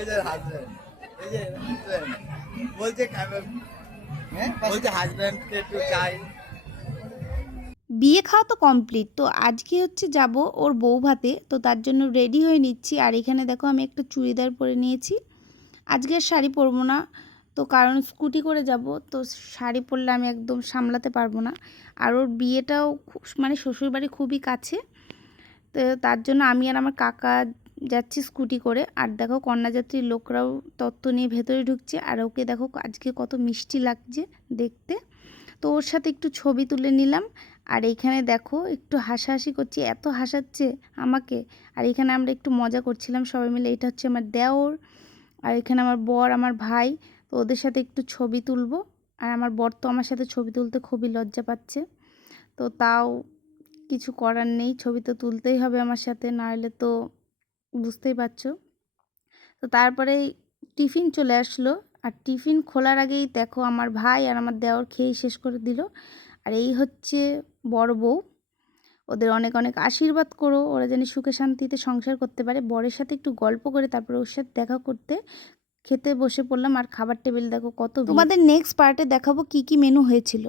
এই যে হাজবেন্ড, এই যে হাজবেন্ড বলছে বলছে হাজবেন্ডকে একটু চাই। বিয়ে খাওয়া তো কমপ্লিট। তো আজকে হচ্ছে যাব ওর বউ ভাতে, তো তার জন্য রেডি হয়ে নিচ্ছি। আর এখানে দেখো আমি একটা চুড়িদার পরে নিয়েছি। আজকে আর শাড়ি পরবো না, তো কারণ স্কুটি করে যাব, তো শাড়ি পরলে আমি একদম সামলাতে পারবো না। আর ওর বিয়েটাও মানে শ্বশুরবাড়ি খুবই কাছে, তো তার জন্য আমি আর আমার কাকা যাচ্ছি স্কুটি করে। আর দেখো কন্যাযাত্রীর লোকরাও তত্ত্ব নিয়ে ভেতরে ঢুকছে। আর ওকে দেখো আজকে কত মিষ্টি লাগছে দেখতে। তো ওর সাথে একটু ছবি তুলে নিলাম। আর এইখানে দেখো একটু হাসাহাসি করছি, এত হাসাচ্ছে আমাকে। আর এখানে আমরা একটু মজা করছিলাম সবাই মিলে। এটা হচ্ছে আমার দেওর, আর এখানে আমার বর, আমার ভাই। তো ওদের সাথে একটু ছবি তুলবো। আর আমার বর তো আমার সাথে ছবি তুলতে খুবই লজ্জা পাচ্ছে, তো তাও কিছু করার নেই, ছবি তো তুলতেই হবে আমার সাথে, না হলে তো বুঝতেই পারছো। তো তারপরে টিফিন চলে আসলো। আর টিফিন খোলার আগেই দেখো আমার ভাই আর আমার দেওর খেয়েই শেষ করে দিল। আর এই হচ্ছে বড় বউ। ওদের অনেক অনেক আশীর্বাদ করো, ওরা যেন সুখে শান্তিতে সংসার করতে পারে। বরের সাথে একটু গল্প করে তারপরে ওর সাথে দেখা করতে খেতে বসে পড়লাম। আর খাবার টেবিল দেখো কত। তোমাদের নেক্সট পার্টে দেখাবো কি কি মেনু হয়েছিল।